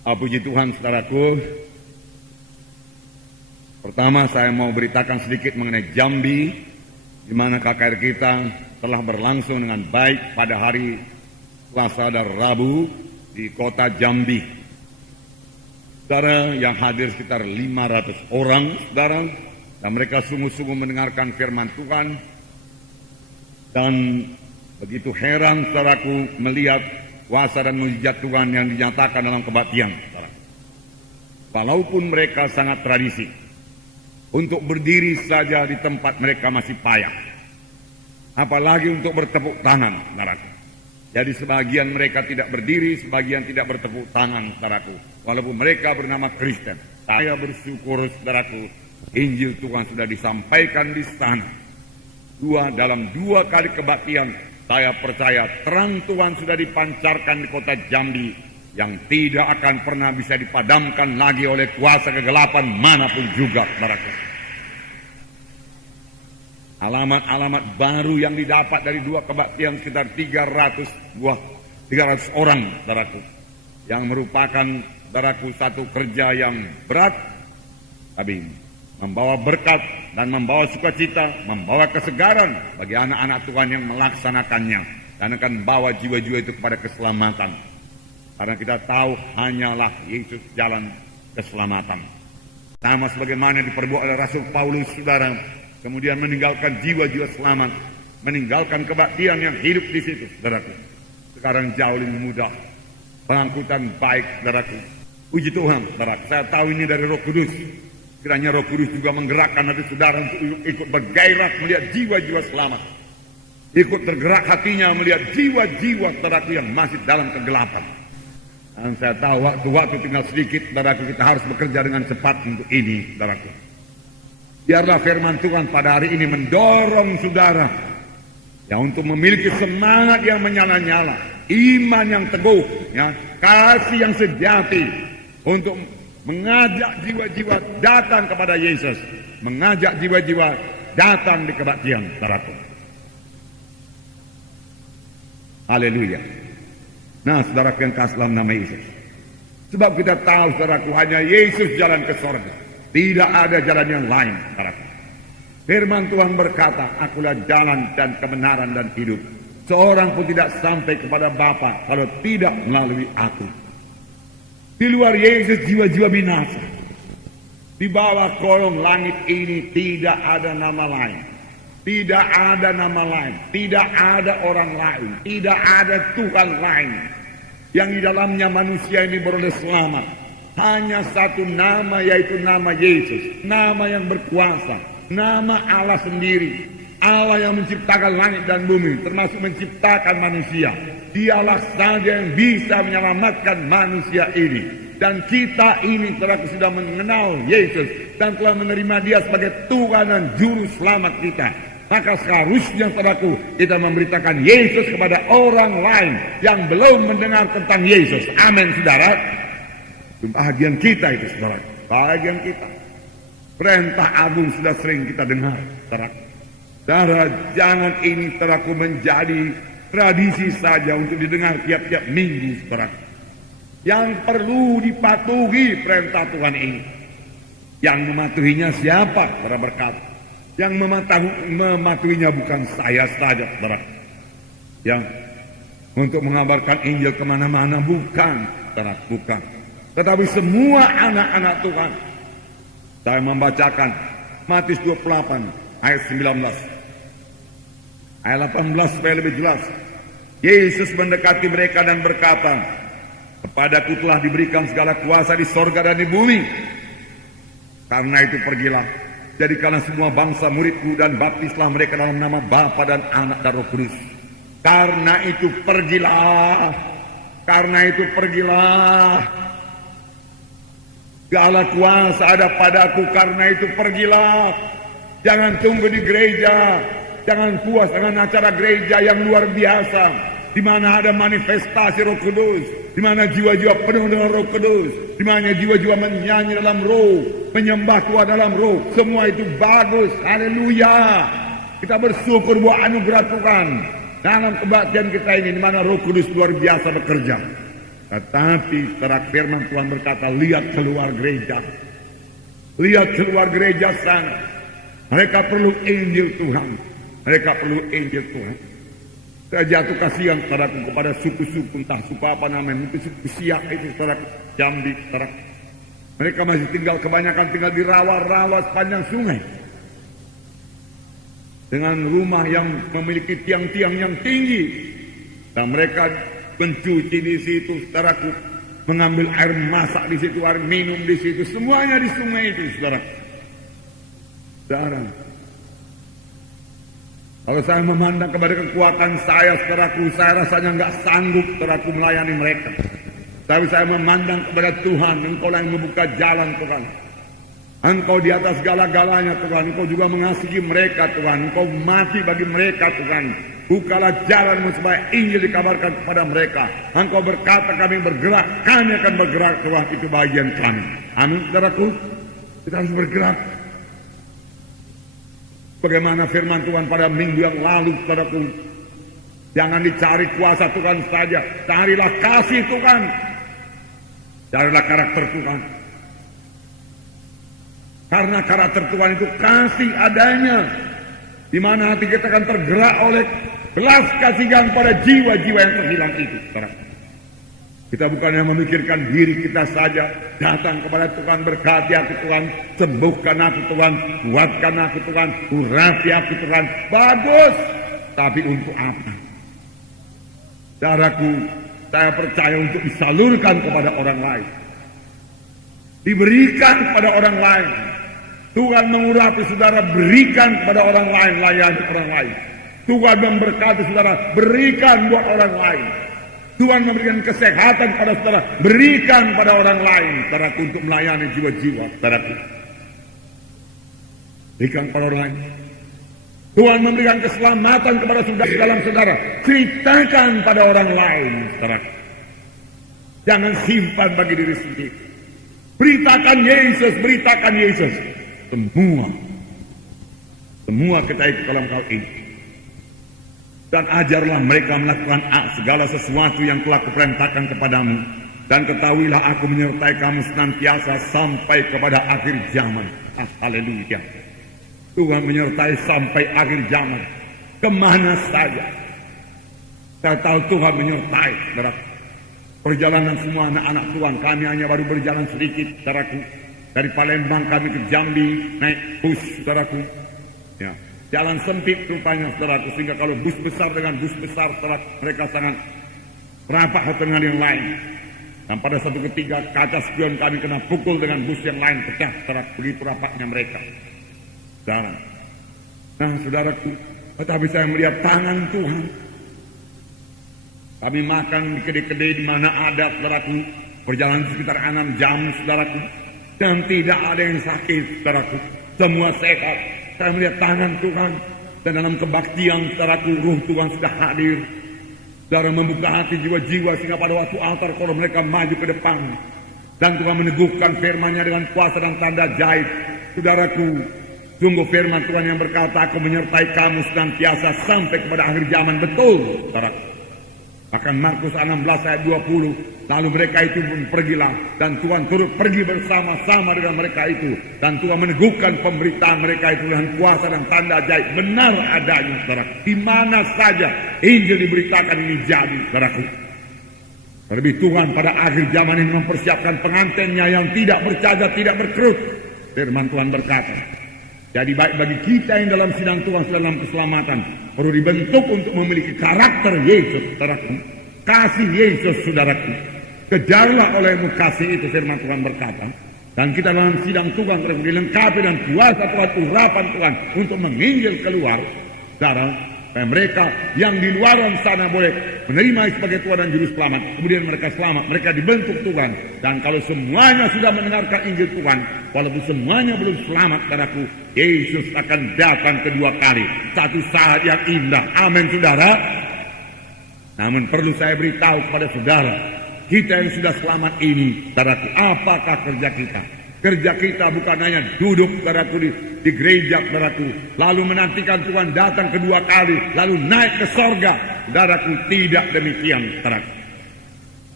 Puji Tuhan, saudaraku. Pertama saya mau beritakan sedikit mengenai Jambi, di mana KKR kita telah berlangsung dengan baik pada hari Selasa dan Rabu di kota Jambi. Saudara, yang hadir sekitar 500 orang, saudara, dan mereka sungguh-sungguh mendengarkan firman Tuhan. Dan begitu heran, saudaraku, melihat kuasa dan mujizat Tuhan yang dinyatakan dalam kebaktian. Walaupun mereka sangat tradisi, untuk berdiri saja di tempat mereka masih payah, apalagi untuk bertepuk tangan, saudaraku. Jadi sebagian mereka tidak berdiri, sebagian tidak bertepuk tangan, saudaraku. Walaupun mereka bernama Kristen, saya bersyukur, saudaraku, Injil Tuhan sudah disampaikan di sana. Dalam dua kali kebaktian, saya percaya terang Tuhan sudah dipancarkan di kota Jambi yang tidak akan pernah bisa dipadamkan lagi oleh kuasa kegelapan manapun juga, saudaraku. Alamat-alamat baru yang didapat dari dua kebaktian sekitar 300 orang, saudaraku, yang merupakan, saudaraku, satu kerja yang berat, tapi membawa berkat dan membawa sukacita, membawa kesegaran bagi anak-anak Tuhan yang melaksanakannya, dan akan membawa jiwa-jiwa itu kepada keselamatan. Karena kita tahu hanyalah Yesus jalan keselamatan. Sama sebagaimana diperbuat oleh Rasul Paulus, saudara, kemudian meninggalkan jiwa-jiwa selamat, meninggalkan kebaktian yang hidup di situ, saudaraku. Sekarang jauh lebih mudah, pengangkutan baik, saudaraku. Puji Tuhan, saudara, saya tahu ini dari Roh Kudus. Kiranya Roh Kudus juga menggerakkan hati saudara untuk ikut bergairah melihat jiwa-jiwa selamat. Ikut tergerak hatinya melihat jiwa-jiwa saudaraku yang masih dalam kegelapan. Dan saya tahu waktu-waktu tinggal sedikit, saudaraku, kita harus bekerja dengan cepat untuk ini, saudaraku. Biarlah firman Tuhan pada hari ini mendorong saudara ya untuk memiliki semangat yang menyala-nyala, iman yang teguh, ya, kasih yang sejati untuk mengajak jiwa-jiwa datang kepada Yesus, mengajak jiwa-jiwa datang di kebaktian, saudaraku. Haleluya. Nah, saudaraku yang kasih dalam nama Yesus, sebab kita tahu, saudaraku, hanya Yesus jalan ke sorga, tidak ada jalan yang lain, saudaraku. Firman Tuhan berkata, akulah jalan dan kebenaran dan hidup. Seorang pun tidak sampai kepada Bapa kalau tidak melalui aku. Di luar Yesus jiwa-jiwa binasa. Di bawah kolong langit ini tidak ada nama lain. Tidak ada nama lain. Tidak ada orang lain. Tidak ada Tuhan lain. Yang di dalamnya manusia ini beroleh selamat. Hanya satu nama, yaitu nama Yesus. Nama yang berkuasa. Nama Allah sendiri. Allah yang menciptakan langit dan bumi, termasuk menciptakan manusia. Dialah saja yang bisa menyelamatkan manusia ini. Dan kita ini telah sudah mengenal Yesus dan telah menerima Dia sebagai Tuhan dan Juru Selamat kita. Maka seharusnya, saudaraku, kita memberitakan Yesus kepada orang lain yang belum mendengar tentang Yesus. Amin, saudara. Bahagian kita itu, saudara. Bahagian kita. Perintah agung sudah sering kita dengar, saudara. Saudara, jangan ini, saudaraku, menjadi tradisi saja untuk didengar tiap-tiap minggu, saudara. Yang perlu dipatuhi perintah Tuhan ini. Yang mematuhinya siapa? Saudara berkata. Yang mematuhinya bukan saya saja, saudara. Yang untuk mengabarkan Injil kemana-mana, bukan, saudara, bukan. Tetapi semua anak-anak Tuhan. Saya membacakan Matius 28 ayat 19. Ayat 18 supaya lebih jelas. Yesus mendekati mereka dan berkata, kepadaku telah diberikan segala kuasa di sorga dan di bumi. Karena itu pergilah, jadikanlah semua bangsa muridku dan baptislah mereka dalam nama Bapa dan Anak dan Roh Kudus. Karena itu pergilah. Karena itu pergilah. Segala kuasa ada padaku, karena itu pergilah. Jangan tunggu di gereja. Jangan puas dengan acara gereja yang luar biasa, di mana ada manifestasi Roh Kudus, di mana jiwa-jiwa penuh dengan Roh Kudus, di mana jiwa-jiwa menyanyi dalam Roh, menyembah Tuhan dalam Roh. Semua itu bagus. Haleluya. Kita bersyukur buat anugerah Tuhan dalam kebaktian kita ini, di mana Roh Kudus luar biasa bekerja. Tetapi saudara, firman Tuhan berkata, lihat keluar gereja. Lihat keluar gereja sana. Mereka perlu Injil Tuhan. Mereka perlu Injil Tuhan. Saya jatuh kasihan saudaraku kepada suku-suku, entah suku apa namanya, itu suku Siak itu saudaraku, Jambi saudaraku. Mereka masih kebanyakan tinggal di rawa-rawa sepanjang sungai. Dengan rumah yang memiliki tiang-tiang yang tinggi. Dan mereka mencuci di situ, saudaraku, mengambil air masak di situ, air minum di situ, semuanya di sungai itu, saudaraku. Saudara, kalau saya memandang kepada kekuatan saya, saudaraku, saya rasanya nggak sanggup, saudaraku, melayani mereka. Tapi saya memandang kepada Tuhan, Engkau yang membuka jalan, Tuhan. Engkau di atas segala-galanya, Tuhan. Engkau juga mengasihi mereka, Tuhan. Engkau mati bagi mereka, Tuhan. Bukalah jalanmu supaya Injil dikabarkan kepada mereka. Engkau berkata kami bergerak, kami akan bergerak, Tuhan. Itu bagian kami. Amin, saudaraku. Kita harus bergerak. Bagaimana firman Tuhan pada minggu yang lalu, saudaraku. Jangan dicari kuasa Tuhan saja. Carilah kasih Tuhan. Carilah karakter Tuhan. Karena karakter Tuhan itu kasih adanya. Di mana hati kita akan tergerak oleh belas kasihan pada jiwa-jiwa yang terhilang itu. Kita bukannya memikirkan diri kita saja. Datang kepada Tuhan, berkati aku Tuhan. Sembuhkan aku Tuhan. Kuatkan aku Tuhan. Urapi aku Tuhan. Bagus. Tapi untuk apa? Saudaraku, saya percaya untuk disalurkan kepada orang lain. Diberikan kepada orang lain. Tuhan mengurapi saudara, berikan kepada orang lain, layani orang lain. Tuhan memberkati saudara, berikan buat orang lain. Tuhan memberikan kesehatan pada saudara, berikan pada orang lain, saudaraku, untuk melayani jiwa-jiwa, saudaraku. Berikan pada orang lain. Tuhan memberikan keselamatan kepada saudara dalam saudara, ceritakan pada orang lain, saudaraku. Jangan simpan bagi diri sendiri. Beritakan Yesus, beritakan Yesus. Semua kita ikut dalam hal ini. Dan ajarlah mereka melakukan segala sesuatu yang telah kuperintahkan kepadamu. Dan ketahuilah aku menyertai kamu senantiasa sampai kepada akhir zaman. Haleluya. Tuhan menyertai sampai akhir zaman. Kemana saja. Saya tahu Tuhan menyertai, saudara. Perjalanan semua anak-anak Tuhan, kami hanya baru berjalan sedikit, saudaraku. Dari Palembang kami ke Jambi, naik bus, saudaraku. Ya, jalan sempit rupanya, saudaraku. Sehingga kalau bus besar dengan bus besar, saudaraku, mereka sangat rapat satu dengan yang lain. Dan pada satu ketika, kaca spion kami kena pukul dengan bus yang lain, pecah, saudaraku. Begitu rapatnya mereka. Saudara. Nah, saudaraku, tetapi saya melihat tangan Tuhan. Kami makan di kedai-kedai di mana ada, saudaraku, perjalanan sekitar 6 jam, saudaraku, dan tidak ada yang sakit, saudaraku, semua sehat. Saya melihat tangan Tuhan, dan dalam kebaktian, saudaraku, ruh Tuhan sudah hadir. Saudara membuka hati jiwa-jiwa sehingga pada waktu altar kalau mereka maju ke depan, dan Tuhan meneguhkan firman-Nya dengan kuasa dan tanda ajaib. Saudaraku, sungguh firman Tuhan yang berkata, aku menyertai kamu senantiasa sampai kepada akhir zaman. Betul, saudaraku. Bahkan Markus 16 ayat 20, lalu mereka itu pun pergilah, dan Tuhan turut pergi bersama-sama dengan mereka itu, dan Tuhan meneguhkan pemberitaan mereka itu dengan kuasa dan tanda ajaib. Benar adanya, saudaraku. Di mana saja Injil diberitakan ini jadi, saudaraku. Terlebih Tuhan pada akhir zaman ini mempersiapkan pengantinnya yang tidak bercacat, tidak berkerut. Firman Tuhan berkata, jadi baik bagi kita yang dalam sidang Tuhan dalam keselamatan perlu dibentuk untuk memiliki karakter Yesus, saudaraku. Kasih Yesus, saudaraku. Kejarlah olehmu kasih itu, firman Tuhan berkata. Dan kita dalam sidang Tuhan perlu dilengkapi dan kuasa Tuhan, urapan Tuhan untuk menginjil keluar, saudara. Dan mereka yang di luar sana boleh menerima sebagai Tuhan dan Juru Selamat. Kemudian mereka selamat, mereka dibentuk Tuhan. Dan kalau semuanya sudah mendengarkan Injil Tuhan, walaupun semuanya belum selamat, saudaraku, Yesus akan datang kedua kali. Satu saat yang indah. Amin, saudara. Namun perlu saya beritahu kepada saudara, kita yang sudah selamat ini, saudaraku, apakah kerja kita? Kerja kita bukan hanya duduk, saudaraku, di gereja, saudaraku, lalu menantikan Tuhan datang kedua kali, lalu naik ke sorga. Saudaraku, tidak demikian, saudaraku.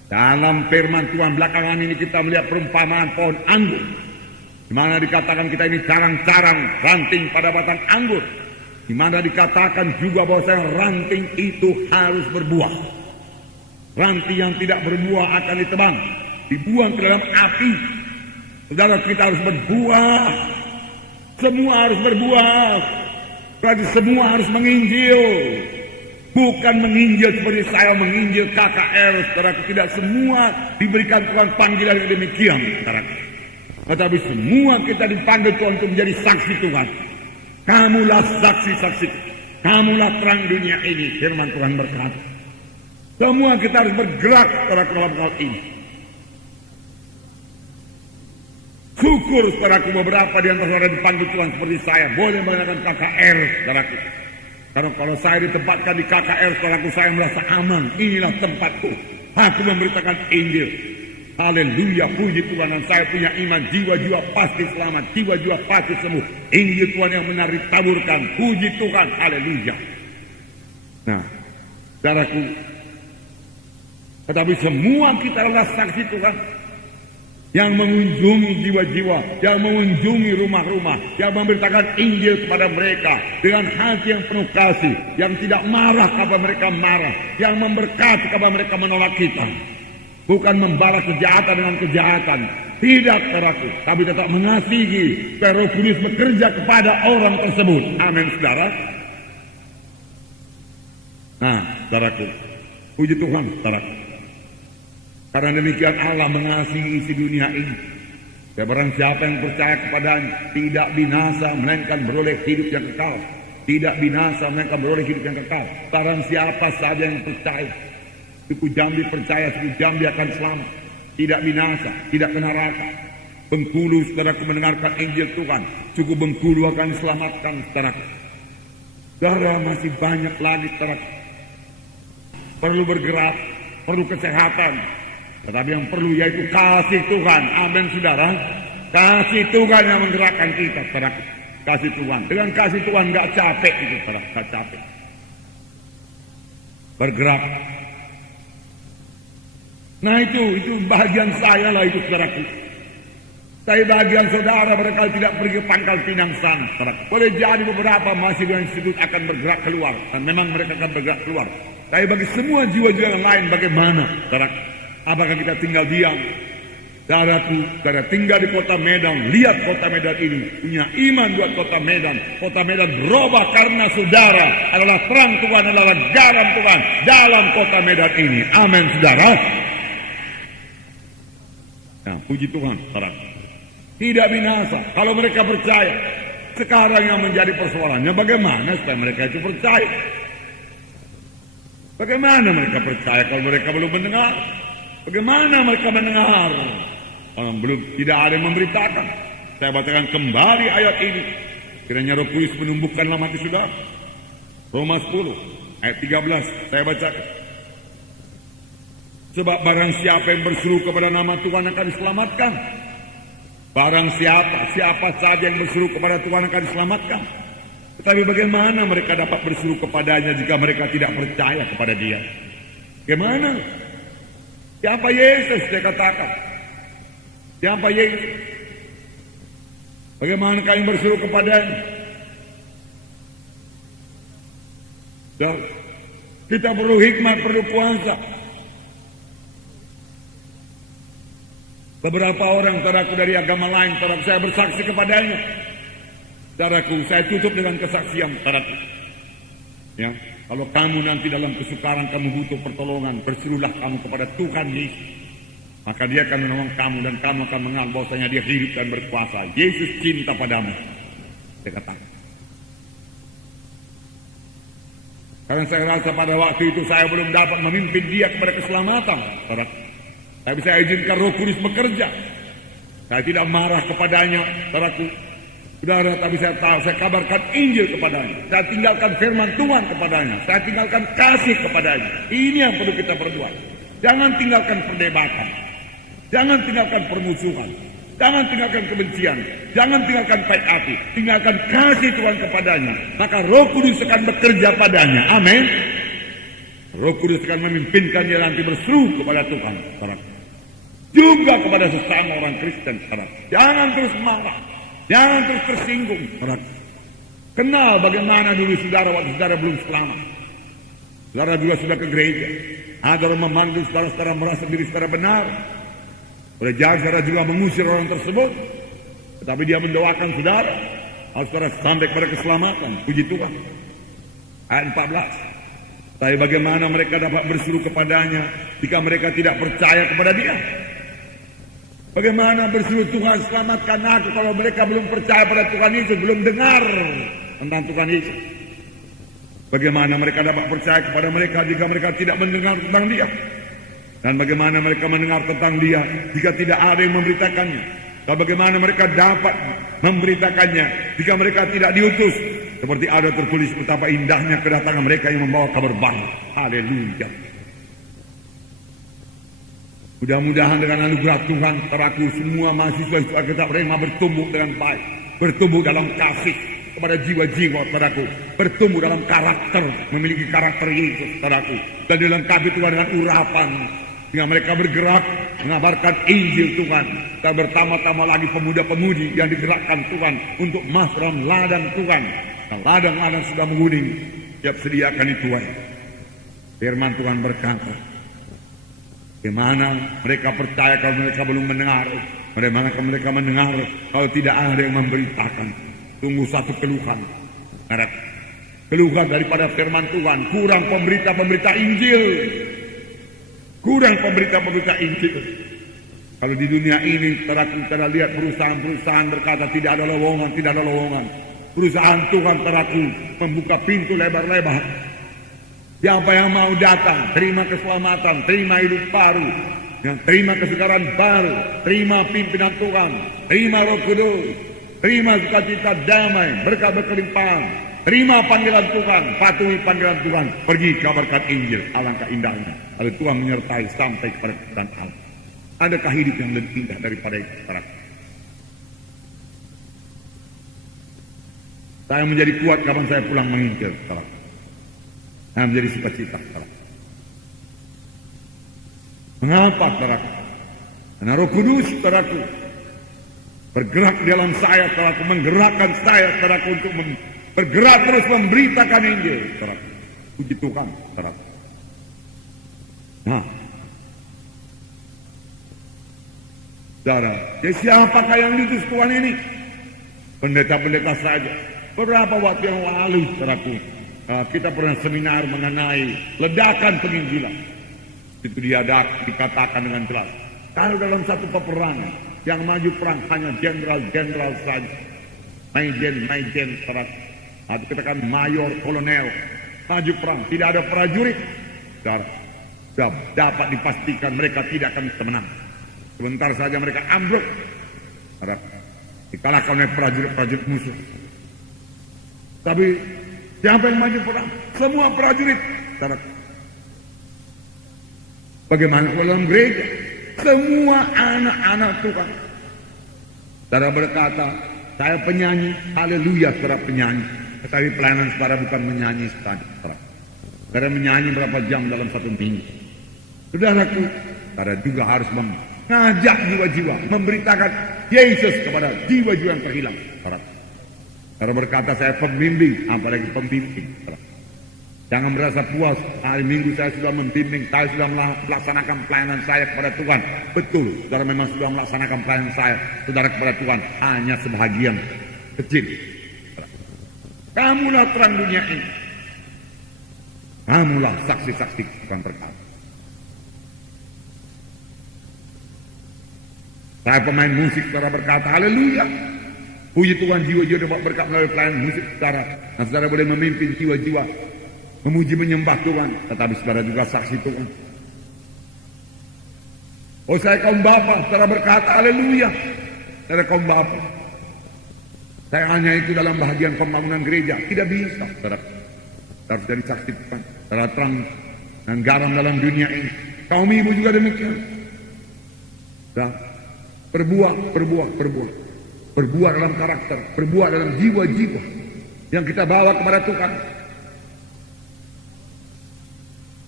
Dalam firman Tuhan belakangan ini kita melihat perumpamaan pohon anggur, di mana dikatakan kita ini carang-carang ranting pada batang anggur, di mana dikatakan juga bahwa ranting itu harus berbuah. Ranting yang tidak berbuah akan ditebang, dibuang ke dalam api. Saudara, kita harus berbuah. Semua harus berbuah. Berarti semua harus menginjil. Bukan menginjil seperti saya menginjil KKR. Saudara, tidak semua diberikan Tuhan panggilan yang demikian. Saudara. Tetapi semua kita dipanggil Tuhan untuk menjadi saksi Tuhan. Kamulah saksi-saksi. Kamulah terang dunia ini. Firman Tuhan berkata. Semua kita harus bergerak dalam hal ini. Syukur saudaraku, beberapa di antara saudara dipanggil Tuhan seperti saya boleh menggunakan KKR saudaraku. Karena kalau saya ditempatkan di KKR saudaraku, saya merasa aman. Inilah tempatku. Aku memberitakan Injil. Haleluya, puji Tuhan. Dan saya punya iman, jiwa-jiwa pasti selamat, jiwa-jiwa pasti sembuh. Injil Tuhan yang benar ditaburkan. Puji Tuhan, haleluya. Nah, saudaraku, tetapi semua kita adalah saksi Tuhan yang mengunjungi jiwa-jiwa, yang mengunjungi rumah-rumah, yang memberitakan Injil kepada mereka dengan hati yang penuh kasih, yang tidak marah kepada mereka marah, yang memberkati kepada mereka menolak kita. Bukan membalas kejahatan dengan kejahatan, tidak saudaraku, tapi tetap mengasihi supaya Roh Kudus bekerja kepada orang tersebut. Amin, saudara. Nah, saudaraku, puji Tuhan, saudaraku. Karena demikian Allah mengasihi isi dunia ini. Ya, barang siapa yang percaya kepadanya tidak binasa melainkan beroleh hidup yang kekal. Tidak binasa melainkan beroleh hidup yang kekal. Barang siapa saja yang percaya, suku Jambi percaya, suku Jambi akan selamat. Tidak binasa, tidak ke neraka. Bengkulu saudaraku mendengarkan Injil Tuhan, suku Bengkulu akan diselamatkan saudaraku. Saudara, masih banyak lagi saudaraku. Perlu bergerak, perlu kesehatan. Tetapi yang perlu yaitu kasih Tuhan. Amin, saudara. Kasih Tuhan yang menggerakkan kita, saudara. Kasih Tuhan. Dengan kasih Tuhan nggak capek itu, saudara. Nggak capek. Bergerak. Nah itu bagian saya lah itu, saudaraku. Saya bagian saudara barangkali tidak pergi ke Pangkal Pinang sana, saudara. Boleh jadi beberapa masih dengan institut akan bergerak keluar. Dan memang mereka akan bergerak keluar. Tapi bagi semua jiwa-jiwa yang lain bagaimana, saudara? Apakah kita tinggal diam? Saudaraku, saudara tinggal di kota Medan, lihat kota Medan ini, punya iman buat kota Medan. Kota Medan berubah karena saudara adalah terang Tuhan, adalah garam Tuhan dalam kota Medan ini. Amin, saudara. Nah, puji Tuhan, saudara. Tidak binasa kalau mereka percaya. Sekarang yang menjadi persoalannya bagaimana supaya mereka itu percaya? Bagaimana mereka percaya kalau mereka belum mendengar? Bagaimana mereka mendengar? Belum, tidak ada yang memberitakan. Saya bacakan kembali ayat ini. Kiranya Roh Kudus menumbuhkanlah hati saudara. Roma 10 ayat 13 saya bacakan. Sebab barang siapa yang berseru kepada nama Tuhan akan diselamatkan. Barang siapa saja yang berseru kepada Tuhan akan diselamatkan. Tetapi bagaimana mereka dapat berseru kepadanya jika mereka tidak percaya kepada Dia? Bagaimana? Siapa Yesus saya katakan? Siapa Yesus? Bagaimana kami berseru kepadanya? Dan kita perlu hikmat, perlu puasa. Beberapa orang saudaraku dari agama lain, saudaraku saya bersaksi kepadanya. Saudaraku, saya tutup dengan kesaksian saudaraku. Ya. Kalau kamu nanti dalam kesukaran kamu butuh pertolongan, berserulah kamu kepada Tuhan Yesus. Maka Dia akan menolong kamu dan kamu akan mengenal bahwasanya Dia hidup dan berkuasa. Yesus cinta padamu. Saya katakan. Karena saya rasa pada waktu itu saya belum dapat memimpin dia kepada keselamatan. Tapi saya izinkan Roh Kudus bekerja. Saya tidak marah kepadanya, saudaraku. Saudara, tapi saya tahu, saya kabarkan Injil kepadanya. Saya tinggalkan firman Tuhan kepadanya. Saya tinggalkan kasih kepadanya. Ini yang perlu kita perbuat. Jangan tinggalkan perdebatan. Jangan tinggalkan permusuhan. Jangan tinggalkan kebencian. Jangan tinggalkan pahit hati. Tinggalkan kasih Tuhan kepadanya. Maka Roh Kudus akan bekerja padanya. Amin. Roh Kudus akan memimpinkan dia nanti berseru kepada Tuhan, saudara. Juga kepada sesama orang Kristen, saudara. Jangan terus marah, jangan terus tersinggung, saudara. Kenal bagaimana dulu saudara waktu saudara belum selamat. Saudara juga sudah ke gereja. Ada orang memanggil saudara merasa diri saudara benar. Oleh jalan saudara juga mengusir orang tersebut. Tetapi dia mendoakan saudara. Harus saudara sampai kepada keselamatan. Puji Tuhan. Ayat 14. Tapi bagaimana mereka dapat berseru kepadanya jika mereka tidak percaya kepada dia? Bagaimana berseru Tuhan selamatkan aku kalau mereka belum percaya pada Tuhan Yesus, belum dengar tentang Tuhan Yesus? Bagaimana mereka dapat percaya kepada mereka jika mereka tidak mendengar tentang dia? Dan bagaimana mereka mendengar tentang dia jika tidak ada yang memberitakannya? Dan bagaimana mereka dapat memberitakannya jika mereka tidak diutus? Seperti ada tertulis betapa indahnya kedatangan mereka yang membawa kabar baik. Haleluya. Mudah-mudahan dengan anugerah Tuhan, saudaraku, semua mahasiswa Alkitab Rema bertumbuh dengan baik, bertumbuh dalam kasih kepada jiwa-jiwa, saudaraku, bertumbuh dalam karakter, memiliki karakter Yesus, saudaraku, dan dilengkapi Tuhan dengan urapan, sehingga mereka bergerak mengabarkan Injil Tuhan, dan bertambah-tambah lagi pemuda-pemudi yang digerakkan Tuhan untuk masuk dalam ladang Tuhan. Dan ladang-ladang sudah menguning, siap sediakan dituai. Firman Tuhan berkata, bagaimana mereka percaya kalau mereka belum mendengar? Bagaimana mereka mendengar kalau tidak ada yang memberitakan? Tunggu satu keluhan. Keluhan daripada firman Tuhan. Kurang pemberita-pemberita Injil. Kurang pemberita-pemberita Injil. Kalau di dunia ini kita lihat perusahaan-perusahaan berkata tidak ada lowongan, tidak ada lowongan. Perusahaan Tuhan teraku membuka pintu lebar-lebar. Siapa yang mau datang, terima keselamatan, terima hidup baru, yang terima kesegaran baru, terima pimpinan Tuhan, terima Roh Kudus, terima sukacita damai, berkat berkelimpahan, terima panggilan Tuhan, patuhi panggilan Tuhan, pergi kabarkan Injil. Alangkah indahnya kalau Tuhan menyertai sampai kepada kebenaran Allah. Adakah hidup yang lebih indah daripada itu, saudara? Saya menjadi kuat kapan saya pulang menginjil, saudara. Saya menjadi sukacita, saudara. Mengapa, saudara? Karena Roh Kudus, saudaraku, bergerak di dalam saya, saudaraku, menggerakkan saya, saudaraku, untuk bergerak terus memberitakan Injil, saudaraku. Puji Tuhan, saudaraku. Nah, saudara, jadi siapakah yang diutus Tuhan ini? Pendeta-pendeta saja. Beberapa waktu yang lalu, saudaraku, kita pernah seminar mengenai ledakan penginjilan. Itu dikatakan dengan jelas. Kalau dalam satu peperangan, yang maju perang hanya jenderal-jenderal saja. Majen, saudara. Atau kita kan mayor, kolonel. Maju perang, tidak ada prajurit. Saudara, sudah dapat dipastikan mereka tidak akan bisa menang. Sebentar saja mereka ambruk. Saudara, dikalahkan oleh prajurit-prajurit musuh. Tapi siapa yang maju perang? Semua prajurit. Saudara, bagaimana dalam gereja? Semua anak-anak Tuhan. Saudara berkata, saya penyanyi, haleluya, saudara penyanyi. Tetapi pelayanan saudara bukan menyanyi saja, saudara. Saudara menyanyi berapa jam dalam satu minggu. Saudaraku, saudara juga harus mengajak jiwa-jiwa, memberitakan Yesus kepada jiwa-jiwa yang terhilang, saudara. Saudara berkata, saya pembimbing, apalagi pembimbing, saudara. Jangan merasa puas, hari Minggu saya sudah membimbing, saya sudah melaksanakan pelayanan saya kepada Tuhan. Betul, saudara memang sudah melaksanakan pelayanan saya, saudara, kepada Tuhan. Hanya sebahagian kecil. Kamulah terang dunia ini. Kamulah saksi-saksi bukan berkata. Saya pemain musik, saudara berkata, haleluya. Puji Tuhan, jiwa-jiwa dapat berkat melalui pelayanan musik saudara. Nah, saudara boleh memimpin jiwa-jiwa memuji menyembah Tuhan, tetapi saudara juga saksi Tuhan. Oh, saya kaum bapa, saudara berkata, haleluya. Saudara kaum bapa, saya hanya itu dalam bahagian pembangunan gereja. Tidak bisa, saudara. Harus jadi saksi Tuhan. Saudara terang dan garam dalam dunia ini. Kaum ibu juga demikian. Dan berbuah. Berbuah dalam karakter, berbuah dalam jiwa-jiwa yang kita bawa kepada Tuhan.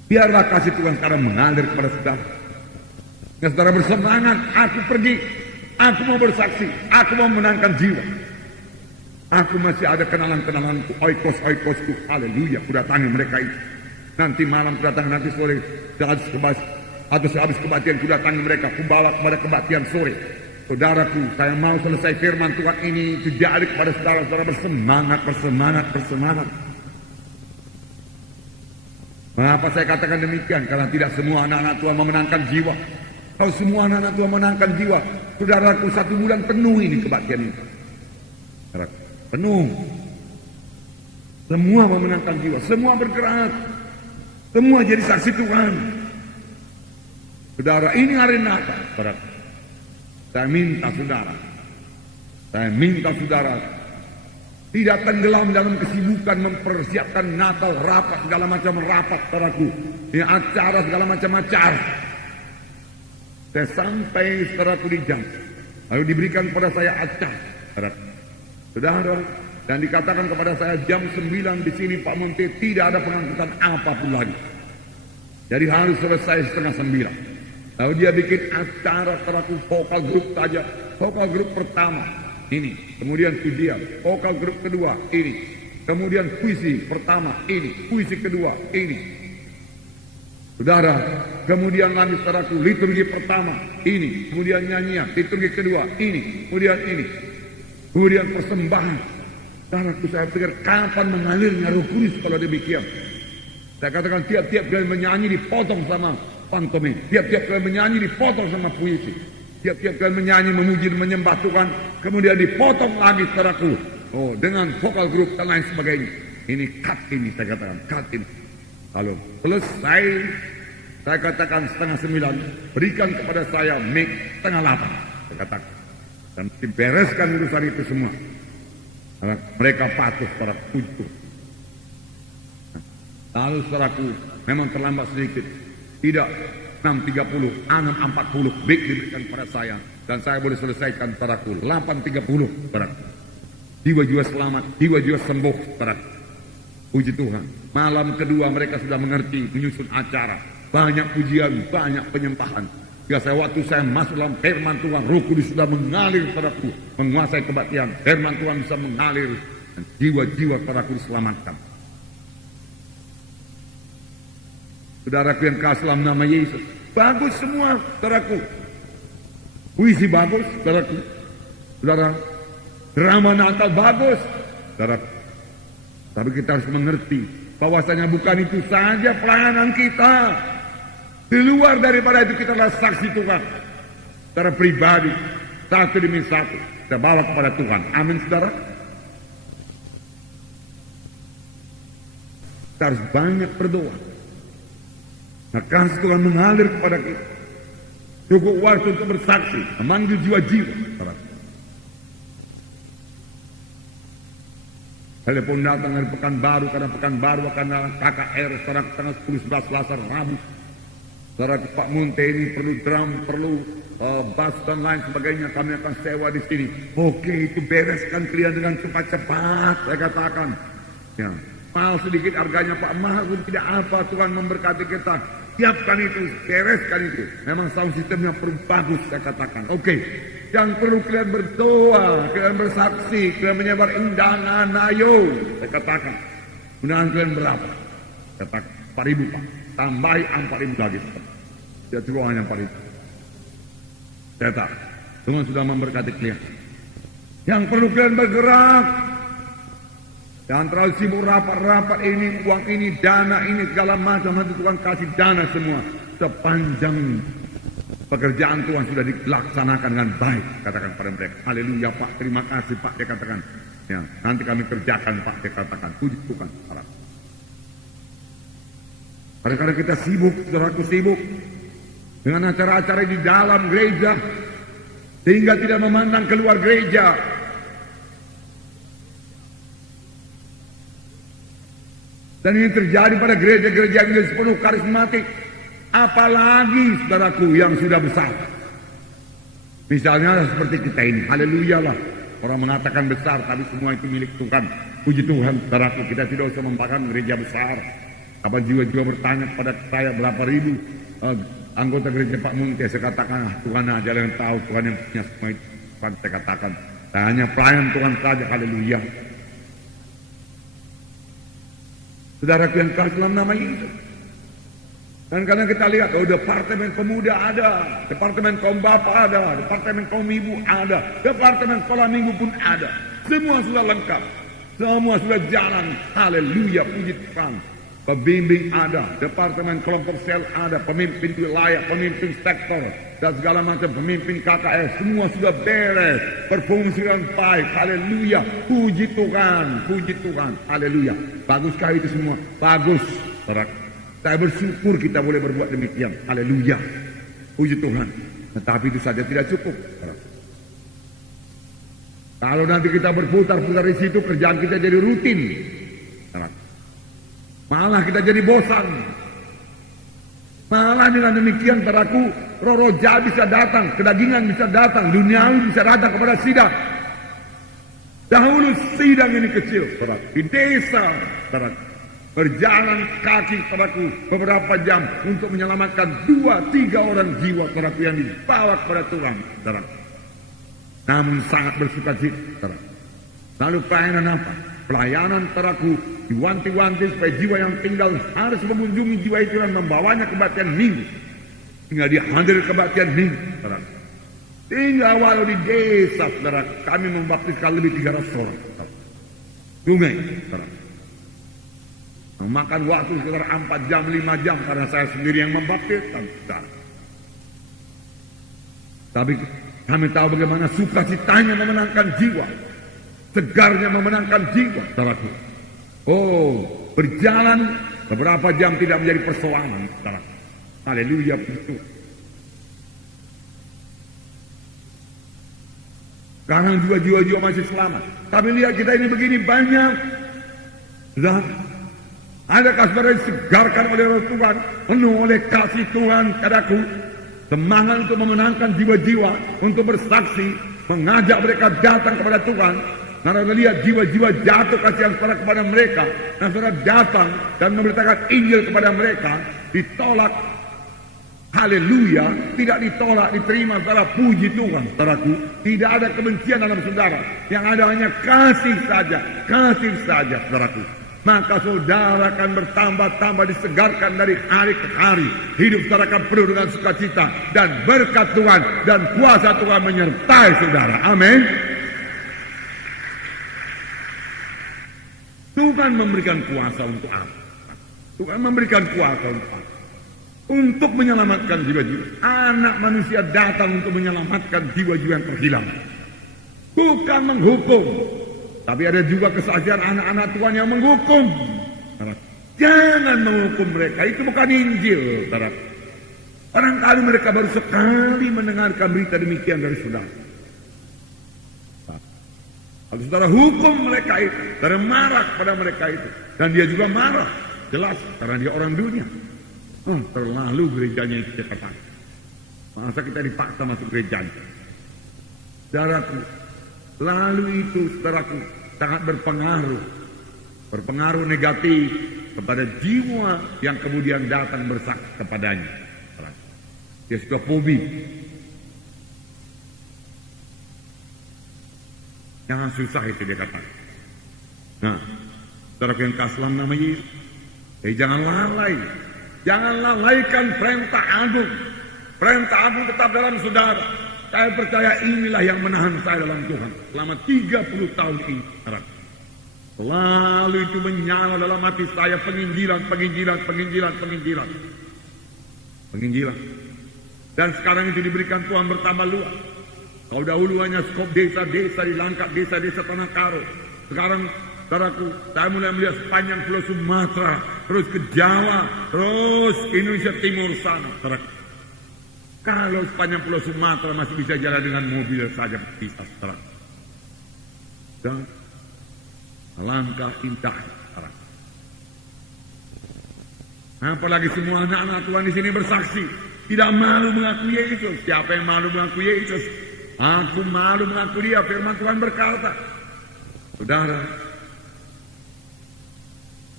Biarlah kasih Tuhan sekarang mengalir kepada saudara. Ya, saudara bersemangat, aku pergi, aku mau bersaksi, aku mau menangkan jiwa. Aku masih ada kenalan-kenalanku, oikos-oikosku, haleluya, ku datangi mereka itu. Nanti malam ku datangi, nanti sore, atau sehabis kebaktian ku datangi mereka, ku bawa kepada kebaktian sore. Saudaraku, saya mau selesai firman Tuhan ini terjadi kepada saudara-saudara bersemangat, bersemangat, bersemangat. Mengapa saya katakan demikian? Karena tidak semua anak-anak Tuhan memenangkan jiwa. Kalau semua anak-anak Tuhan memenangkan jiwa, saudaraku 1 bulan penuh ini kebaktian ini. Penuh. Semua memenangkan jiwa, semua bergerak. Semua jadi saksi Tuhan. Saudara, ini hari Natal, saudara. Saya minta saudara tidak tenggelam dalam kesibukan mempersiapkan Natal, rapat, segala macam rapat, saudaraku. Ini acara, segala macam acara. Saya sampai saudaraku di jam, lalu diberikan kepada saya acara, saudara, dan dikatakan kepada saya jam 9 di sini Pak Monte tidak ada pengangkutan apapun lagi. Jadi harus selesai setengah 9. Lalu dia bikin acara saudaraku, vokal grup saja, vokal grup pertama ini, kemudian video, vokal grup kedua ini, kemudian puisi pertama ini, puisi kedua ini. Saudara, kemudian nanti saudaraku liturgi pertama ini, kemudian nyanyian, liturgi kedua ini, kemudian ini, kemudian persembahan. Saudaraku, saya pikir kapan mengalirnya Roh Kudus kalau demikian? Saya katakan tiap-tiap kali menyanyi dipotong sama pantomim, tiap-tiap kali menyanyi dipotong sama puisi, tiap-tiap kali menyanyi memuji dan menyembah Tuhan, kemudian dipotong lagi saudaraku, dengan vokal grup dan lain sebagainya. Ini cut ini, saya katakan cut ini. Lalu selesai, saya katakan setengah 9, berikan kepada saya mic setengah 8, saya katakan, dan dibereskan urusan itu semua. Mereka patuh pada puji. Lalu saudaraku, memang terlambat sedikit, tidak 6.30, 6.40 mic diberikan kepada saya, dan saya boleh selesaikan saudaraku 8.30 saudaraku. Jiwa-jiwa selamat, jiwa-jiwa sembuh saudaraku. Puji Tuhan. Malam kedua mereka sudah mengerti, menyusun acara. Banyak pujian, banyak penyembahan. Ya, waktu saya masuk dalam firman Tuhan, Roh Kudus sudah mengalir padaku, menguasai kebaktian. Firman Tuhan bisa mengalir, dan jiwa-jiwa padaku diselamatkan. Saudaraku yang kasih dalam nama Yesus, bagus semua, saudaraku. Puisi bagus, saudaraku. Saudara, drama Natal bagus, saudaraku. Tapi kita harus mengerti bahwasanya bukan itu saja pelayanan kita. Di luar daripada itu kita adalah saksi Tuhan secara pribadi, satu demi satu kita bawa kepada Tuhan. Amin, saudara. Kita harus banyak berdoa. Nah, kasih Tuhan mengalir kepada kita. Cukup waktu untuk bersaksi, memanggil jiwa-jiwa. Telepon datang dari Pekanbaru, karena Pekanbaru akan KKR sekarang tanggal 10-11 Selasa Rabu. Saudara Pak Munte ini perlu drum, perlu bass dan lain sebagainya, kami akan sewa di sini. Oke, itu bereskan kalian dengan cepat-cepat, saya katakan. Ya, mahal sedikit harganya Pak, mahal pun tidak apa, Tuhan memberkati kita. Siapkan itu, bereskan itu. Memang sound systemnya perlu bagus, saya katakan. Oke. Yang perlu kalian berdoa, kalian bersaksi, kalian menyebar undangan, ayo. Saya katakan, undangan kalian berapa? Saya katakan, 4.000 Pak. Tambahi 4.000 lagi. Ya, cuma hanya 4.000. Saya tak. Tuhan sudah memberkati kalian. Yang perlu kalian bergerak. Jangan terlalu sibuk rapat-rapat ini, uang ini, dana ini, segala macam. Nanti Tuhan kasih dana semua. Sepanjang pekerjaan Tuhan sudah dilaksanakan dengan baik, katakan pada mereka. Haleluya Pak, terima kasih Pak, dia katakan. Ya, nanti kami kerjakan Pak, dia katakan. Puji Tuhan. Kadang-kadang kita sibuk, saudaraku sibuk dengan acara-acara di dalam gereja, sehingga tidak memandang keluar gereja. Dan ini terjadi pada gereja-gereja yang sepenuh karismatik. Apalagi saudaraku yang sudah besar. Misalnya seperti kita ini, haleluya lah. Orang mengatakan besar, tapi semua itu milik Tuhan. Puji Tuhan, saudaraku, kita tidak usah mempakan gereja besar. Apa jiwa-jiwa bertanya kepada saya berapa ribu anggota gereja Pak Munti, saya katakan Tuhan aja yang tahu, Tuhan yang punya semua itu. Saya katakan saya hanya pelayan Tuhan saja. Haleluya. Saudaraku yang kasih dalam nama Yesus. Dan karena kita lihat, departemen pemuda ada, departemen kaum bapak ada, departemen kaum ibu ada, departemen sekolah minggu pun ada. Semua sudah lengkap, semua sudah jalan. Haleluya, puji Tuhan. Pembimbing ada, departemen kelompok sel ada, pemimpin wilayah, pemimpin sektor, dan segala macam pemimpin KKS, semua sudah beres, berfungsi dengan baik. Haleluya, puji Tuhan, haleluya. Baguskah itu semua? Bagus. Saya bersyukur kita boleh berbuat demikian. Haleluya, puji Tuhan. Tetapi itu saja tidak cukup. Kalau nanti kita berputar-putar di situ, kerjaan kita jadi rutin. Malah kita jadi bosan. Malah dengan demikian saudaraku, roh jahat bisa datang, kedagingan bisa datang, duniawi bisa datang kepada sidang. Dahulu sidang ini kecil, saudara, di desa, saudara, berjalan kaki saudaraku beberapa jam untuk menyelamatkan 2-3 orang jiwa saudaraku yang dibawa kepada Tuhan, saudara. Namun sangat bersuka cita, saudara. Lalu pelayanan apa? Pelayanan saudaraku diwanti-wanti supaya jiwa yang tinggal harus mengunjungi jiwa itu dan membawanya kebaktian minggu. Hingga dia hadir kebaktian minggu, saudara. Hingga walau di desa, saudara, kami membaptiskan lebih 300 orang. Sungai, saudara. Memakan waktu sekitar 4 jam, 5 jam karena saya sendiri yang membaptiskan, saudara. Tapi kami tahu bagaimana sukacitanya memenangkan jiwa, segarnya memenangkan jiwa, saudaraku. Oh, berjalan beberapa jam tidak menjadi persoalan, saudara. Haleluya, betul. Sekarang juga jiwa-jiwa masih selamat. Tapi lihat kita ini begini banyak. Sudah, adakah saudara disegarkan oleh Roh Tuhan, penuh oleh kasih Tuhan padaku, semangat untuk memenangkan jiwa-jiwa, untuk bersaksi, mengajak mereka datang kepada Tuhan. Karena melihat jiwa-jiwa jatuh kasihan saudara kepada mereka, dan saudara datang dan memberitakan Injil kepada mereka, ditolak. Haleluya, tidak ditolak, diterima, saudara. Puji Tuhan, saudaraku. Tidak ada kebencian dalam saudara, yang ada hanya kasih saja, saudaraku. Maka saudara akan bertambah-tambah disegarkan dari hari ke hari. Hidup saudara akan penuh dengan sukacita dan berkat Tuhan dan kuasa Tuhan menyertai saudara. Amin. Tuhan memberikan kuasa untuk apa? Tuhan memberikan kuasa untuk apa? Untuk menyelamatkan jiwa-jiwa. Anak manusia datang untuk menyelamatkan jiwa-jiwa yang terhilang. Bukan menghukum. Tapi ada juga kesaksian anak-anak Tuhan yang menghukum. Jangan menghukum mereka. Itu bukan Injil. Barangkali mereka baru sekali mendengarkan berita demikian dari saudara. Kalau saudara hukum mereka itu, saudara marah pada mereka itu. Dan dia juga marah. Jelas, karena dia orang dunia. Terlalu gerejanya itu cepat. Masa kita dipaksa masuk gerejanya. Saudaraku, lalu itu saudaraku sangat berpengaruh. Berpengaruh negatif kepada jiwa yang kemudian datang bersaksi kepadanya. Dia sudah fobi. Jangan susah itu dia kata. Nah, saudaraku yang kasih dalam nama Yesus, jangan lalai. Jangan lalaikan perintah agung. Perintah agung tetap dalam saudara. Saya percaya inilah yang menahan saya dalam Tuhan selama 30 tahun ini. Lalu itu menyala dalam hati saya penginjilan. Dan sekarang itu diberikan Tuhan bertambah luas. Kalau dahulu hanya skop desa-desa di Langkat, desa-desa Tanah Karo. Sekarang saudaraku, saya mulai melihat sepanjang Pulau Sumatera, terus ke Jawa, terus ke Indonesia Timur sana. Saudaraku, kalau sepanjang Pulau Sumatera masih bisa jalan dengan mobil saja bisa, saudaraku. Dan langkah indah, saudaraku. Apalagi semua anak-anak Tuhan di sini bersaksi, tidak malu mengakui Yesus. Siapa yang malu mengakui Yesus? Aku malu mengakui Dia. Firman Tuhan berkata, saudara,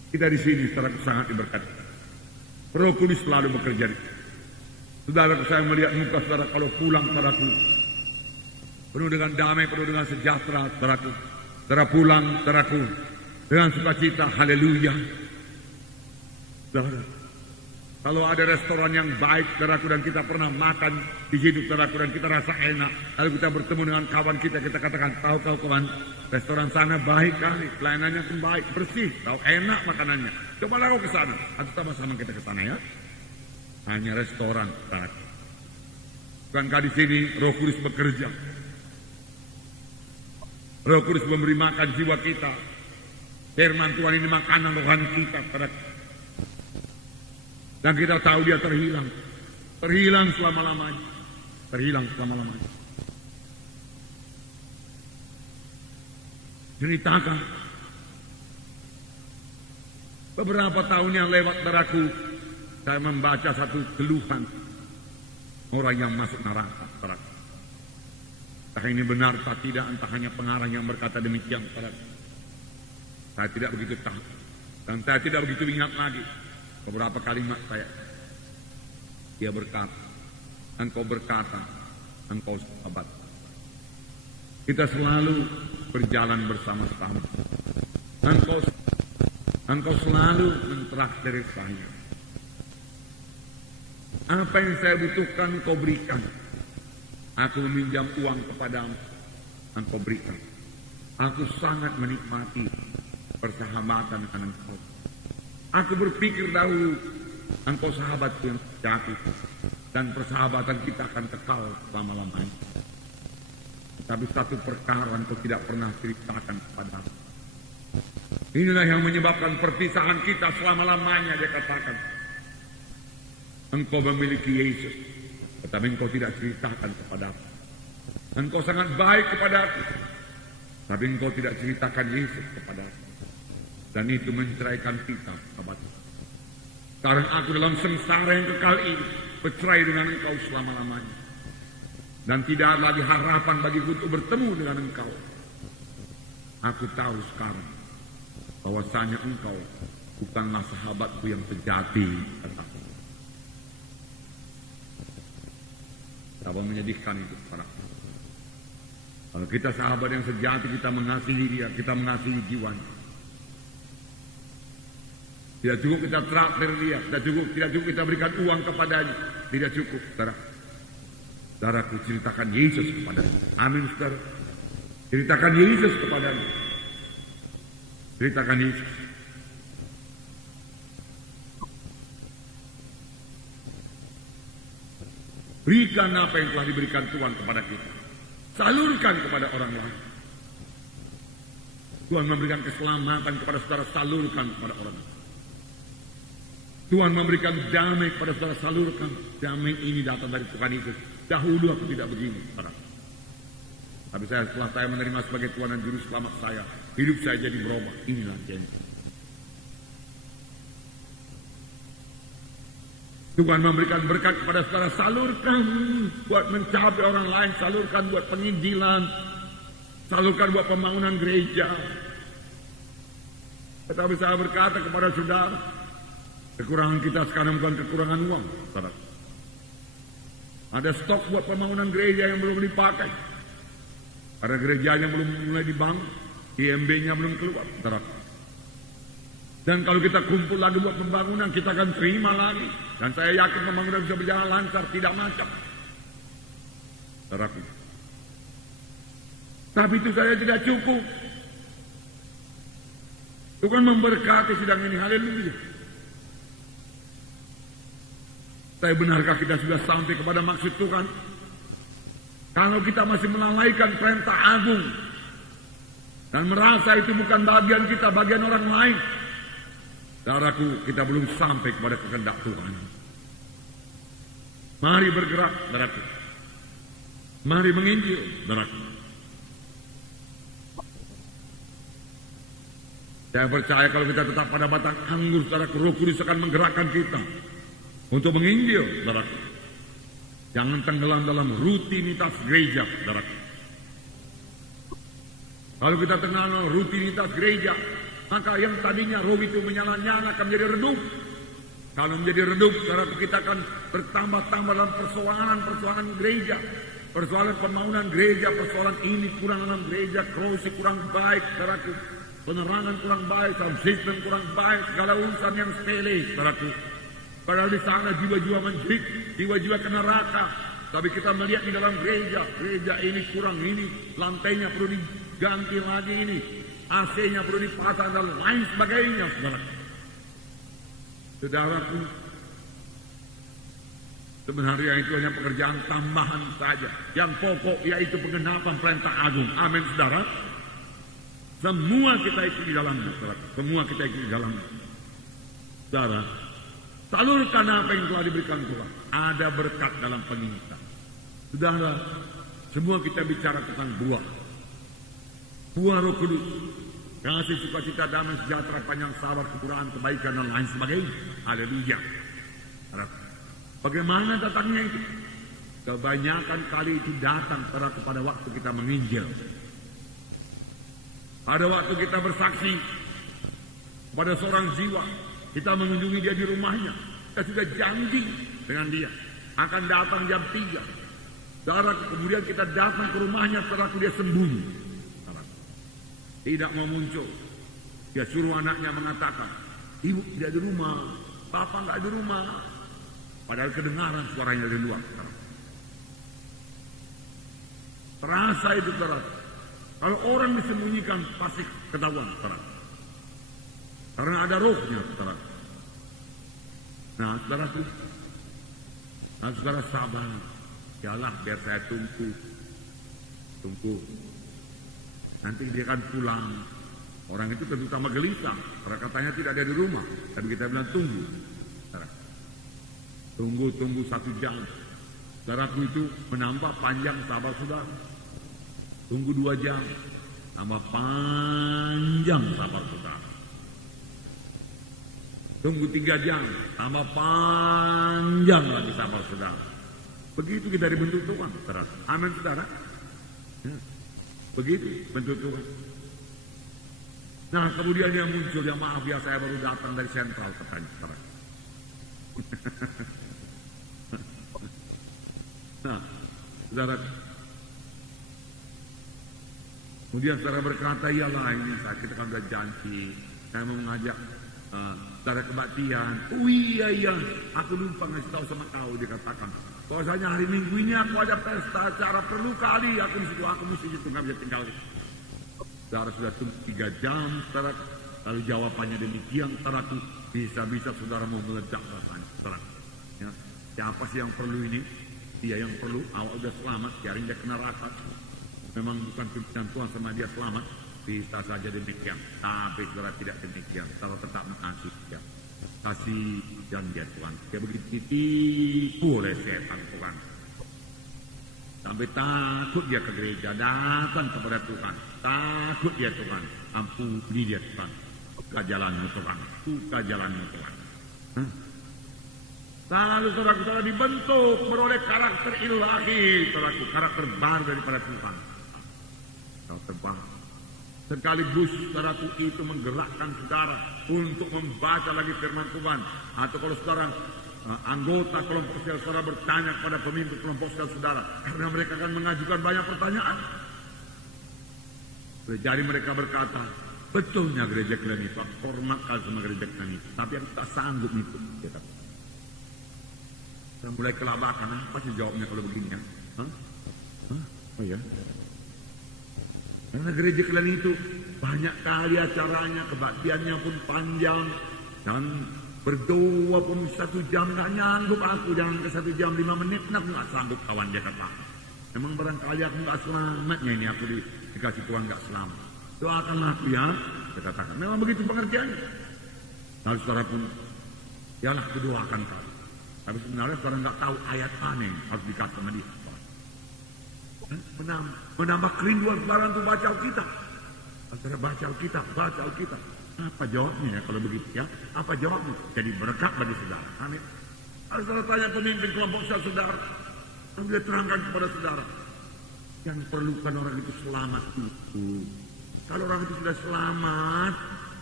Kita di sini saudaraku sangat diberkati. Roh Kudus selalu bekerja. Saudaraku, saya melihat muka saudara kalau pulang, saudaraku, penuh dengan damai, penuh dengan sejahtera, saudaraku. Saudara pulang, saudaraku, dengan sukacita, haleluya. Saudara, kalau ada restoran yang baik, saudaraku, dan kita pernah makan di situ, saudaraku, dan kita rasa enak, lalu kita bertemu dengan kawan kita katakan, tahu kawan, restoran sana baik kali, pelayanannya pun baik, bersih, tahu enak makanannya. Cobalah kau ke sana, atau sama-sama kita ke sana ya. Hanya restoran, saudaraku. Bukankah di sini Roh Kudus bekerja? Roh Kudus memberi makan jiwa kita. Firman Tuhan ini makanan rohani kita, saudaraku. Dan kita tahu dia terhilang. Terhilang selama-lamanya. Terhilang selama-lamanya. Ceritakan. Beberapa tahun yang lewat, saudaraku, saya membaca satu keluhan orang yang masuk neraka, saudaraku. Entah ini benar atau tidak, entah hanya pengarang yang berkata demikian, saudaraku. Saya tidak begitu tahu. Dan saya tidak begitu ingat lagi. Beberapa kalimat saya. Dia berkata, engkau berkata, engkau sahabat. Kita selalu berjalan bersama-sama. Engkau selalu mentraktir saya. Apa yang saya butuhkan engkau berikan. Aku meminjam uang kepadamu, engkau berikan. Aku sangat menikmati persahabatan dengan engkau. Aku berpikir dahulu, engkau sahabatku yang sejati, dan persahabatan kita akan kekal selama-lamanya. Tapi satu perkara engkau tidak pernah ceritakan kepadaku. Inilah yang menyebabkan perpisahan kita selama-lamanya, dia katakan. Engkau memiliki Yesus, tetapi engkau tidak ceritakan kepadaku. Engkau sangat baik kepadaku, tapi engkau tidak ceritakan Yesus kepadaku. Dan itu menceraikan kita, sahabat. Sekarang aku dalam sengsara yang kekal ini bercerai dengan engkau selama-lamanya. Dan tidak ada lagi harapan bagiku untuk bertemu dengan engkau. Aku tahu sekarang bahwasanya engkau bukanlah sahabatku yang sejati, kataku. Betapa menyedihkan itu, saudaraku. Kalau kita sahabat yang sejati, kita mengasihi dia, kita mengasihi jiwanya. Tidak cukup kita traktir dia, tidak cukup kita berikan uang kepadanya, tidak cukup, saudara. Saudaraku, ceritakan Yesus kepadanya. Amin, saudara. Ceritakan Yesus kepadanya. Ceritakan Yesus. Berikan apa yang telah diberikan Tuhan kepada kita. Salurkan kepada orang lain. Tuhan memberikan keselamatan kepada saudara, salurkan kepada orang lain. Tuhan memberikan damai kepada saudara, salurkan. Damai ini datang dari Tuhan Yesus. Dahulu aku tidak begini, saudara. Tapi setelah saya menerima sebagai Tuhan dan Juru Selamat saya, hidup saya jadi berubah. Inilah janji. Tuhan memberikan berkat kepada saudara, salurkan buat mencapai orang lain, salurkan buat penginjilan, salurkan buat pembangunan gereja. Tetapi saya berkata kepada saudara, kekurangan kita sekarang bukan kekurangan uang, saudara. Ada stok buat pembangunan gereja yang belum dipakai. Karena gerejanya belum mulai dibangun, IMB-nya belum keluar, saudara. Dan kalau kita kumpul lagi buat pembangunan, kita akan terima lagi. Dan saya yakin pembangunan bisa berjalan lancar, tidak macam. Saudaraku. Tapi itu saja tidak cukup. Tuhan memberkati sidang ini, haleluya. Saya benarkah kita sudah sampai kepada maksud Tuhan? Kalau kita masih melalaikan perintah agung dan merasa itu bukan bagian kita, bagian orang lain, saudaraku, kita belum sampai kepada kehendak Tuhan. Mari bergerak, saudaraku. Mari menginjil, saudaraku. Saya percaya kalau kita tetap pada batang anggur, saudaraku, Roh Kudus akan menggerakkan kita untuk menginjil, saudaraku. Jangan tenggelam dalam rutinitas gereja, saudaraku. Kalau kita tenggelam dalam rutinitas gereja, maka yang tadinya roh itu menyala-nyala akan menjadi redup. Kalau menjadi redup, saudara, kita akan bertambah-tambah dalam persoalan gereja. Persoalan pembangunan gereja, persoalan ini kurang dalam gereja, krosi kurang baik, saudaraku. Penerangan kurang baik, sound system kurang baik, segala urusan yang sepele, saudaraku. Padahal di sana jiwa-jiwa menjerit, jiwa-jiwa ke neraka. Tapi kita melihat di dalam gereja ini kurang ini, lantainya perlu diganti lagi ini, AC-nya perlu dipasang dan lain sebagainya, saudaraku. Saudaraku, sebenarnya itu hanya pekerjaan tambahan saja. Yang pokok yaitu penggenapan perintah agung. Amin, saudara. Semua kita ikut di dalamnya, saudara. Semua kita ikut di dalamnya. Saudara, salurkan apa yang telah diberikan Tuhan. Ada berkat dalam penginjilan. Saudara, semua kita bicara tentang buah. Buah Roh Kudus. Kasih, sukacita, damai, sejahtera, panjang sabar, kekurangan, kebaikan, dan lain sebagainya. Haleluya. Bagaimana datangnya itu? Kebanyakan kali itu datang pada waktu kita menginjil. Pada waktu kita bersaksi pada seorang jiwa, kita mengunjungi dia di rumahnya. Kita sudah janji dengan dia akan datang jam 3. Saudara, kemudian kita datang ke rumahnya, setelah dia sembunyi. Tidak mau muncul. Dia suruh anaknya mengatakan, ibu tidak di rumah, papa nggak di rumah. Padahal kedengaran suaranya dari luar. Terasa itu, saudara. Kalau orang disembunyikan pasti ketahuan, saudara. Karena ada rohnya, saudara. Nah, saudara sabar. Yalah, biar saya tunggu. Nanti dia akan pulang. Orang itu tentu tambah gelisah, karena katanya tidak ada di rumah. Tapi kita bilang tunggu. Tunggu 1 jam. Saudaraku, itu menambah panjang sabar saudara. Tunggu 2 jam, tambah panjang sabar saudara. Tunggu 3 jam, tambah panjang lagi sabar saudara. Begitu kita dibentuk Tuhan, saudara. Amin, saudara. Ya. Begitu bentuk Tuhan. Nah, kemudian dia muncul, ya maaf ya, saya baru datang dari sentral, katanya. Nah, saudara, kemudian saudara berkata, iyalah ini kita kan udah janji, saya mau mengajak saudara kebaktian. Oh iya, aku lupa ngasih tahu sama kau, dia katakan. Bahwasanya hari Minggu ini aku ada pesta acara, perlu kali aku di situ, aku mesti situ, nggak bisa tinggal. Saudara sudah tunggu 3 jam, saudara. Lalu jawabannya demikian, saudara. Bisa-bisa saudara mau meledak rasanya, saudara. Ya, siapa sih yang perlu ini? Dia yang perlu. Awak udah selamat, biarin dia kena neraka. Memang bukan pimpinan Tuhan sama dia selamat. Bisa saja demikian. Tapi saudara tidak demikian. Saudara tetap mengasihi dia. Kasih dan dia Tuhan. Dia begitu ditipu oleh setan Tuhan. Sampai takut dia ke gereja, datang kepada Tuhan. Takut dia Tuhan. Ampuni dia Tuhan. Buka jalanmu Tuhan. Buka jalanmu Tuhan. Lalu saudara-saudara dibentuk beroleh karakter ilahi. Saudaraku, karakter baru daripada Tuhan. Karakter baru. Sekaligus saudaraku itu menggerakkan saudara untuk membaca lagi firman Tuhan. Atau kalau saudara anggota kelompok sel saudara bertanya kepada pemimpin kelompok sel saudara, karena mereka akan mengajukan banyak pertanyaan. Jadi mereka berkata, betulnya gereja kalian itu hormatkan sama gereja kalian itu, tapi yang tak sanggup itu. Saya mulai kelabakan, apa sih jawabnya kalau begini ya? Oh ya. Karena gereja kalian itu banyak kali acaranya, kebaktiannya pun panjang, dan berdoa pun 1 jam nggak nyanggup aku, jangan ke 1 jam 5 menit, aku nggak sanggup kawan, dia kata. Memang barangkali aku nggak selamatnya ini, aku dikasih Tuhan nggak selamat. Doakanlah aku ya, dia katakan. Memang begitu pengertiannya. Lalu saudara pun, yalah aku doakan kau. Tapi sebenarnya saudara nggak tahu ayat aneh harus dikasih sama dia. Menambah kerinduan saudara untuk baca Alkitab. Saudara baca Alkitab. Apa jawabnya ya kalau begitu ya? Apa jawabnya? Jadi berkat bagi saudara. Amin. Harus saudara tanya pemimpin kelompok saudara. Dan dia terangkan kepada saudara. Yang perlukan orang itu selamat itu. Kalau orang itu sudah selamat,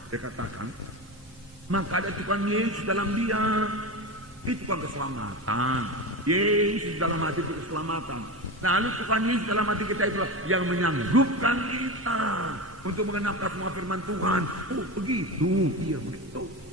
Dia katakan, maka ada Tuhan Yesus dalam dia. Itu Tuhan keselamatan. Yesus dalam hati itu keselamatan. Lalu Tuhan Yesus dalam hati kita itulah yang menyanggupkan kita untuk mengenapkan semua firman Tuhan. Oh begitu, iya begitu.